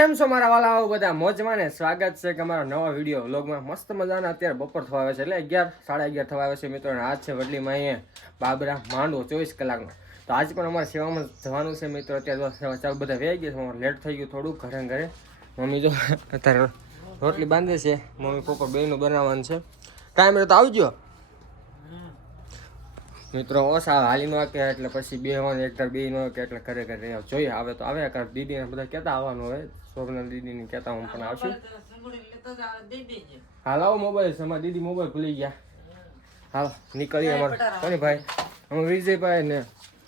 કેમ છો મારા વાલા આવો બધા મોજમાં ને સ્વાગત છે કે અમારા નવા વીડિયો વ્લોગમાં. મસ્ત મજાના અત્યારે બપોર થવા આવે છે. એટલે અગિયાર, સાડા અગિયાર થવા આવે છે મિત્રો અને આજ છે વડલીમાં અહીંયા બાબરા માંડવો ચોવીસ કલાકમાં તો આજ પણ અમારે સેવામાં જવાનું છે મિત્રો. અત્યારે સેવા ચાલુ બધા વેઈ ગયા છે. અમારે લેટ થઈ ગયું થોડું ઘરે ઘરે. મમ્મી જો, અત્યારે રોટલી બાંધે છે. મમ્મી પપ્પા બેનું બનાવવાનું છે. ટાઈમ તો આવજો. મિત્રો, ઓછા હાલી નો કે એટલે પછી બે હોય એક બે નો કે એટલે ઘરે ઘરે જોઈએ આવે તો આવે કારણ દીદી ને બધા કહેતા આવવાનું હોય. શોભના દીદી ને કહેતા હું પણ આવશું. હાલ આવો મોબાઈલ અમારા દીદી મોબાઈલ ભૂલી ગયા. હાલ, નીકળીએ અમારે. કોની ભાઈ? અમે વિજયભાઈ ને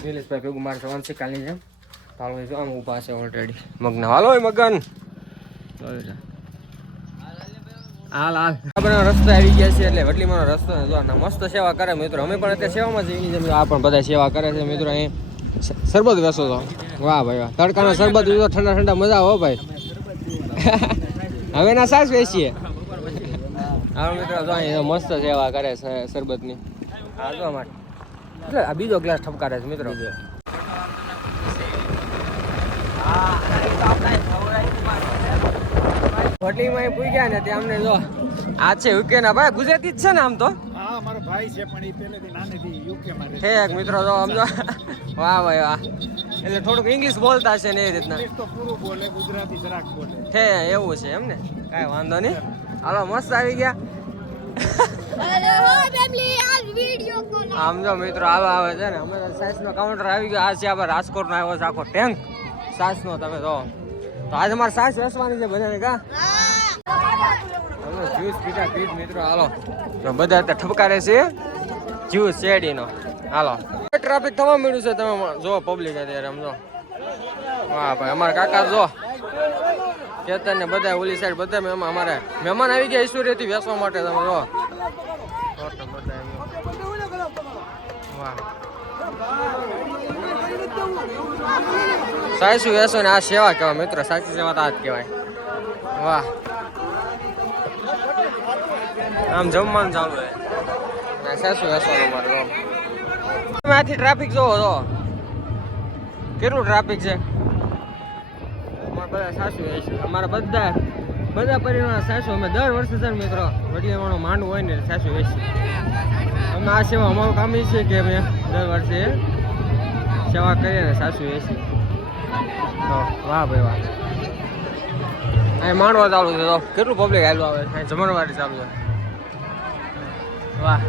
નિલેશભાઈ ભેગું, મારે જવાનું છે કાલની જેમ હાલ જો આમ ઊભા છે ઓલરેડી મગન હાલો મગન. હાલ હાલ. આપણે રસ્તા આવી ગયા છે એટલે વડલીમાંનો રસ્તો મસ્ત સેવા કરે મિત્રો. અમે પણ અત્યારે સેવામાં છીએ એની જેમ બધા સેવા કરે છે મિત્રો. અહીં શરબત વેસો તો વાહ ભાઈ, વાહ. તડકાનો શરબત પીવો ઠંડા ઠંડા મજા હો ભાઈ. સાસ વેચીએ. હા, મિત્રો, જો મસ્ત સેવા કરે છે શરબતની. હા, જો માટે આ બીજો ગ્લાસ ઠપકારે છે, મિત્રો. વડલીમાં અહીં પૂગ્યા ને ત્યાં અમને જો આ છે યુકે ના ભાઈ ગુજરાતી જ છે ને આમ તો? હા મારો ભાઈ છે પણ એ પહેલેથી નાનેથી યુકે માં રહે ઠેક મિત્રો જો સમજો વાહ ભાઈ વાહ. એટલે થોડુંક ઇંગ્લિશ બોલતા છે ને એ રીતના. તો પૂરું બોલે ગુજરાતી જરાક બોલે. છે એવું છે એમ ને? કાંઈ વાંધો નહીં. હાલો મસ્ત આવી ગયા. આમ જો મિત્રો આવે આવે છે ને. અમે સાઈસ નો કાઉન્ટર આવી ગયો. આ છે આપણે રાજકોટ નો આવ્યો છે આખો ટેન્ક સાસ નો તમે જો. તો આજે મારે સાસ વેસવાની છે બધાને કા? અમે જ્યુસ પીતા પીત મિત્રો હાલો. તો બધા અત્યારે ઠપકારે છે. જ્યુસ શેરડીનો. હાલો. ટ્રાફિક થવા મળ્યું છે તમે જો પબ્લિક અત્યારે સમજો વાહ ભાઈ અમારા કાકા જો. કેતન ને બધા ઓલી સાઈડ બધા મહેમાન અમારે મહેમાન આવી ગયા ઈશ્વરીથી વેસવા માટે તમે જો સાચું વેસો ને આ સેવા કહેવાય. મિત્રો સાચી સેવા તો આ જ કહેવાય. વાહ. આમ જમવાનું ચાલુ હોય તમારે જો તમે આથી ટ્રાફિક જોવો તો. કેટલું ટ્રાફિક છે? અમારા બધા સાસુ હોય અમારા બધા બધા પરિવાર સાસુ અમે દર વર્ષે સર મિત્રો વડીલવાનો માંડવું હોય ને સાસુ હોય અમે આ સેવા અમારું કામ એ છે કે અમે દર વર્ષે સેવા કરીએ ને સાસુ છે તો વાહ ભાઈ વાહ. અહીં માંડવા ચાલુ છે તો કેટલું પબ્લિક આવેલું આવે? અહીં જમણવારી ચાલુ છે. વાહ.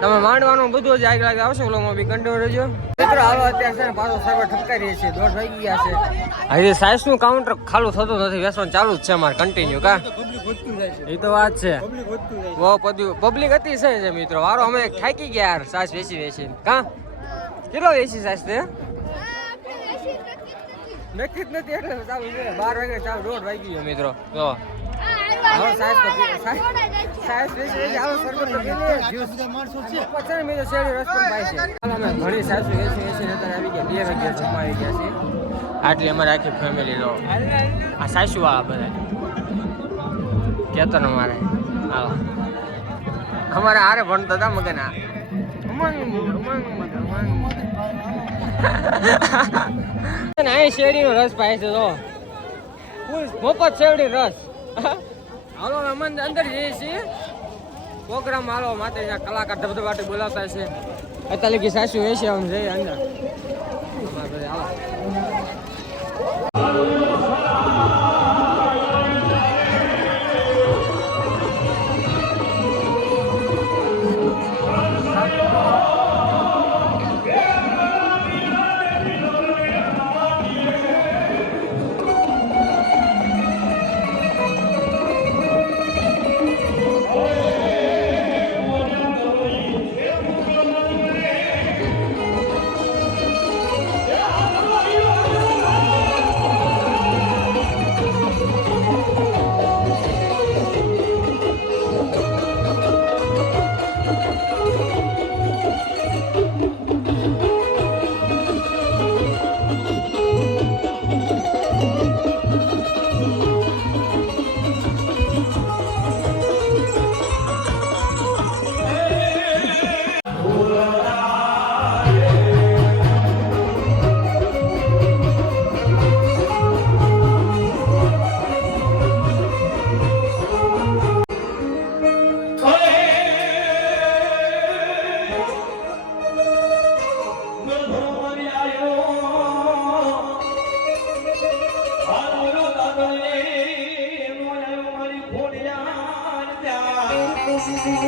તમે માંડવાનું બધું જ આગળ આગળ આવશે ઓલોમાં બી કંટ્રોલ રહેજો. મિત્રો, હાલો, અત્યારે છે ને પાછો સર્વર ઠપકાઈ રહી છે, દોઢ વાગી ગયા છે. હજી સાઈઝનું કાઉન્ટર ખાલું થતું નથી વેસવાનું ચાલુ જ છે અમારે કન્ટિન્યુ કા? એ તો વાત છે. પબ્લિક હતી છે મિત્રો, વારો અમે થાકી ગયા યાર સાસ વેચી વેચી કા? કેટલો વેચી સાસ તે? નક્કી જ નથી એટલે ચાલુ છે. બાર વાગે ચાલુ દોઢ વાગી ગયો મિત્રો. જો. હાલો સાસ તો હાલો સરબત તો જ્યુસ માણસો છે. પચાસ છે. અમે ઘણી સાસુ એસી એસી રહેતા આવી ગયા. બે વાગ્યા જમવા આવી ગયા છે આટલી અમારે આખી ફેમિલી લો. આ સાસુ વાળા બધા. કેતન અમારે હાલો અમારે હારે ભણતા હતા મગના. ઉમંગ ઉમંગ ઉમંગ અને અહીં શેરડીનો રસ પાય છે તો મફત શેરડી રસ. હાલો, અમે અંદર જઈએ છીએ. પ્રોગ્રામ હાલો માતે કલાકાર ધબધબાટી બોલાવતા છે. અત્યારે કે સાસુ એ છે આમ જઈએ અંદર. અમારે બધા હાલો.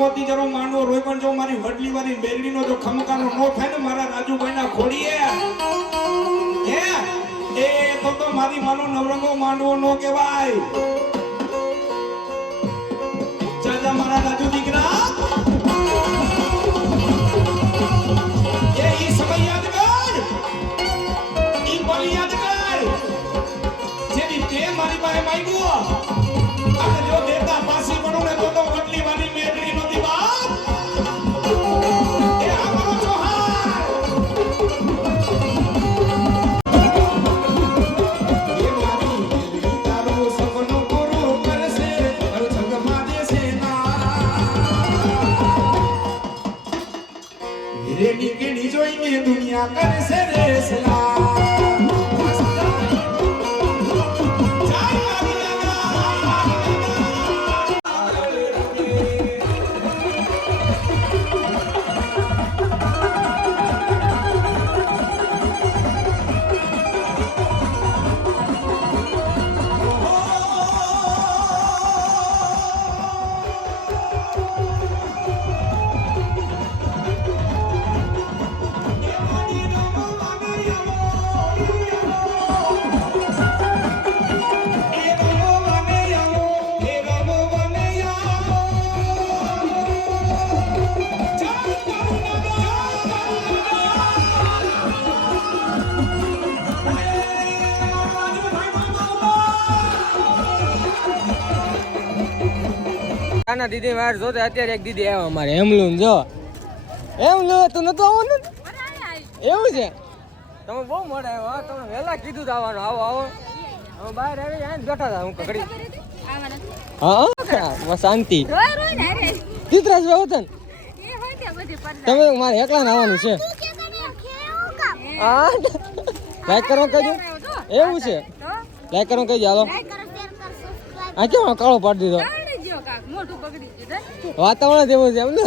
મોતી જરો માનવો રોય પણ જો મારી વડલી વાળી બેરડી નો જો ખમકાનો નો થાય ને મારા રાજુભાઈ ના ખોડીએ. તો તો મારી માનો નવરંગો માંડવો નો કહેવાય. જા મારા રાજુ દીકરા. એ ઈ સમય યાદ કર. ઈ પલ યાદ જેની તે મારી પાસે માંગ્યો અને જો દેતા પાસી આના દીદી મારે જોતે અત્યારે એક દીદી આવ્યો અમારે હેમલું જો. હેમલું તું નતો આવો ને? એવું છે? તમે બહુ મોડા આવ્યો હા તમે વહેલા કીધું જ આવવાનું. આવો આવો. અમે બહાર આવી આને બેઠા હતા હું કકડી હા હા શાંતિ. ચિત્રાજ ભાઈ હતા ને તમે મારે એકલા આવવાનું છે. હા? લાઈક કરો કહેજો એવું છે. લાઈક કરો કહેજો હાલો. આ કેમ કાળો પાડી દીધો? વાતાવરણ જ એવું છે એમ ને?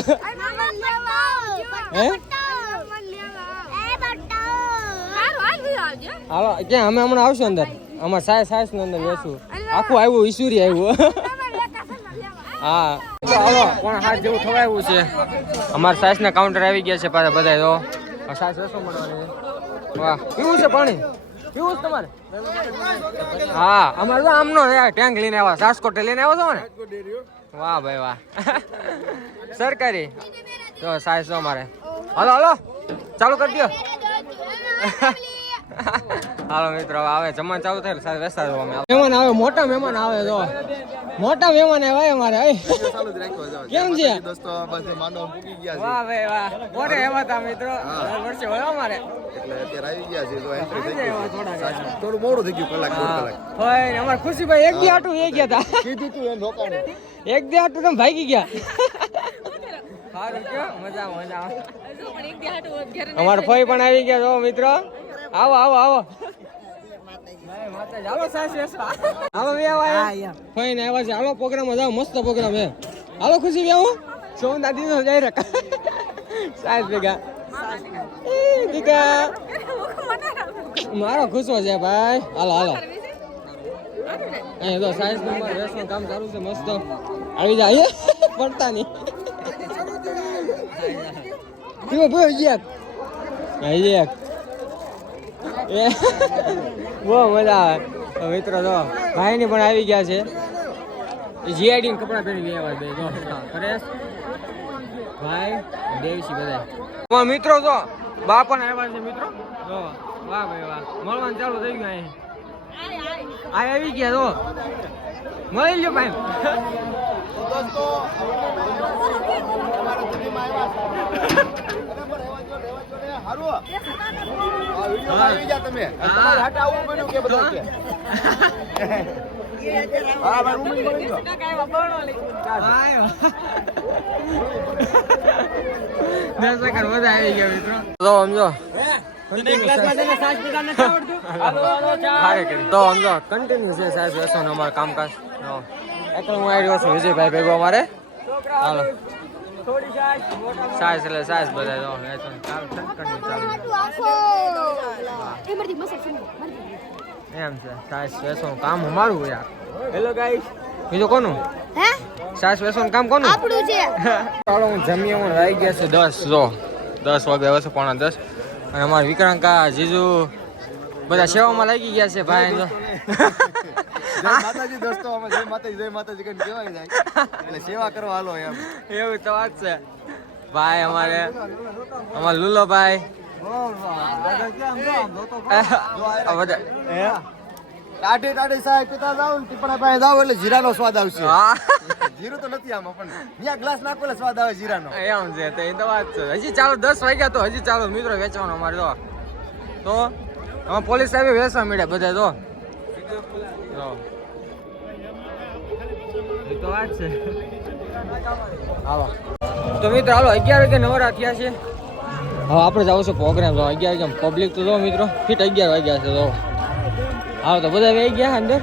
હાલો ક્યાં? અમે હમણાં આવશું અંદર. અમારે સાય સાયસની અંદર બેસું. આખું આવ્યું ઈસુરી આવ્યું. હા. હાલો કોણ હાથ જેવું થવાયું છે? અમારા સાયસ ના કાઉન્ટર આવી ગયા છે પાછા બધા તો સાયસ રસો મળવાની. વાહ. પીવું છે પાણી? તમારે? હા અમારે આમનો ટેન્ક લઈને આવ્યા. સાસકોટ લઈને આવ્યો છો ને? વાહ ભાઈ વાહ સરકારી તો સાહેબ તો અમારે હલો હલો ચાલુ કરી દો હાલો મિત્રો આવે જમવાનું ચાલુ થાય સાથે બેસતા જો અમે. મહેમાન આવે મોટા મહેમાન આવે તો મોટા મહેમાન આવે અમારે. કેમ છે? દોસ્તો બસ માંડવા મૂકી ગયા છે વાહ ભાઈ વાહ. મોટે એવા તા મિત્રો? વર્ષે હોય અમારે. એટલે અત્યારે આવી ગયા છે તો એન્ટ્રી થઈ ગઈ થોડા થોડું મોડું થઈ ગયું કલાક દોઢ કલાક. હોય અમાર ખુશીભાઈ એક દી આટું એ ગયા તા. કીધું તું એ રોકાણે એક દી આટું તમે ભાગી ગયા. સારું કયો મજા મજા અમારે ફઈ પણ આવી ગયા જો મિત્રો. આવો આવો આવો. હાલો પ્રોગ્રામ જાવ મસ્ત પ્રોગ્રામ હે હાલો ખુશી બે આવો સોમ દાદી નો જઈ રખા સાસ ભેગા દીકા મારો ખુશો છે ભાઈ. હાલો હાલો. અહીંયા તો સાયન્સ નંબર વેસનું કામ ચાલુ છે મસ્ત. આવી જાય પડતા નહીં. કેવો બોલ એક હા, એક એ બહુ મજા આવે. તો મિત્રો જો ભાઈની પણ આવી ગયા છે. એ જીઆઈડી કપડાં પહેરી ગયા બે જો પરેશ ભાઈ દેવસી બધા મિત્રો જો બા પણ આવ્યા છે મિત્રો. જો વાહ ભાઈ વાહ. મળવાનું ચાલુ થઈ ગયું અહીં. આ આવી ગયા તો મળી લ્યો ભાઈ. આવી ગયા તમે. તમારે હાટે આવવું પડ્યું કે બધા છે? હા. ભાઈ રૂમ મળી ગયો દસ સેકન્ડ બધા આવી ગયા મિત્રો. તો સમજો. તો સમજો. કન્ટિન્યુ છે સાહેબ બેસવાનું અમારું કામકાજ. એટલે હું આવી રહ્યો છું વિજયભાઈ ભેગો અમારે. હાલો. સાયસ એટલે સાસ બધા ચાલુ છે, continue ચાલ. એ મસલ સંગ એમ છે સાયસ વેચવાનું કામ અમારું યાર. હેલો ગાઈસ બીજું કોનું? હે? સાયસ વેચવાનું કામ કોનું? આપણું છે. ચાલો હું જમીએ હું રહી ગયા છે દસ જો. દસ વાગે આવે છે પોણા દસ. અને અમારા વિક્રાંકા જીજુ બધા સેવામાં લાગી ગયા છે ભાઈ જો. જય માતાજી દોસ્તો અમે જય માતાજી જય માતાજી કરીને કહેવાય જાય. એટલે સેવા કરવા હાલો એમ. એવું તો વાત છે. ભાઈ અમારે અમારા લુલો ભાઈ ટાઢે ટાઢે સાહેબ પિતા જાવ ને ટીપણા પાસે જાવ એટલે જીરાનો સ્વાદ આવશે. જીરું તો નથી આમાં પણ ત્યાં ગ્લાસ નાખો એટલે સ્વાદ આવે જીરાનો. એમ છે તો એ તો વાત છે. હજી ચાલો દસ વાગ્યા તો હજી ચાલો મિત્રો વેચવાનો અમારે તો તો અમે પોલીસ સાહેબ વેચવા મળ્યા બધા તો તો વાત છે આવો. તો મિત્રો, હાલો, અગિયાર વાગે નવરા થયા છે. હવે આપણે જવું છે પ્રોગ્રામ તો અગિયાર વાગે પબ્લિક તો જો મિત્રો ફીટ અગિયાર વાગ્યા છે, તો. હા તો બધા વહી ગયા અંદર?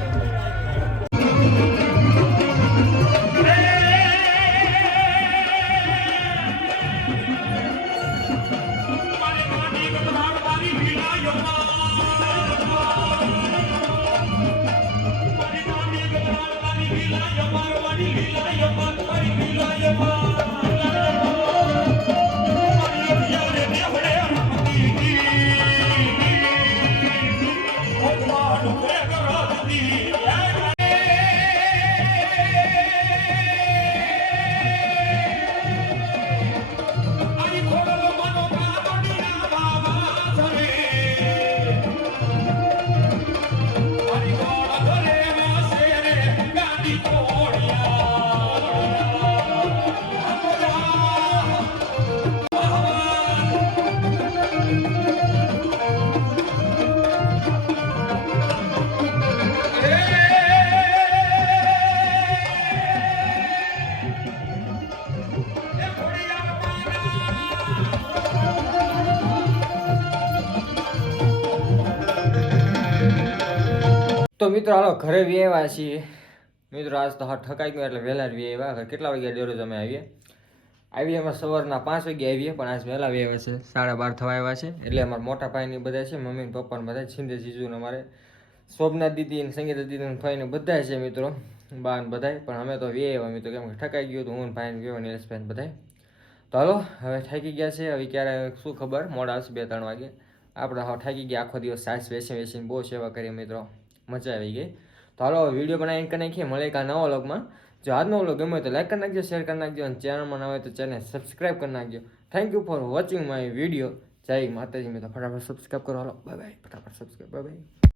તો મિત્રો, હાલો, ઘરે વ્યવા છીએ. મિત્રો, આજ તો હા ઠકાઈ ગયો એટલે વહેલા જ વી આવ્યા કેટલા વાગ્યા દરરોજ અમે આવીએ? આવીએ અમે સવારના પાંચ વાગે આવીએ, પણ આજ વહેલા વ્યવા છે. સાડા બાર થવા આવ્યા છે. એટલે અમારા મોટા ભાઈની બધા છે, મમ્મી પપ્પાને બધા છીંદે જીજુને અમારે શોભના દીદી ને સંગીતા દીદી ભાઈને બધા છે મિત્રો, બા ને બધાય. પણ અમે તો વી મિત્રો કેમ કે ઠકાઈ ગયું તો હું ભાઈને ગયો નીલેશભાઈ બધાય. તો હાલો, હવે થાકી ગયા છે. હવે ક્યારે, શું ખબર? મોડા આવશે બે, ત્રણ વાગે. આપણે હવે થાકી ગયા, આખો દિવસ સાસ વેસી વેસીને બહુ સેવા કરીએ મિત્રો. મજા આવી ગઈ. તો હાલો વીડિયો બનાવીને કરી નાખીએ મળે આ નવા વ્લોગમાં. જો આજનો વ્લોગ ગમે તો લાઈક કરી નાખજો શેર કરી નાખજો, અને ચેનલમાં ન હોય તો ચેનલ સબસ્ક્રાઈબ કરી નાખજો. Thank you for watching my video જય માતાજી, મેં તો ફટાફટ સબસ્ક્રાઈબ કરો. હાલો બાય બાય ફટાફટ સબસ્ક્રાઈબ બાય બાય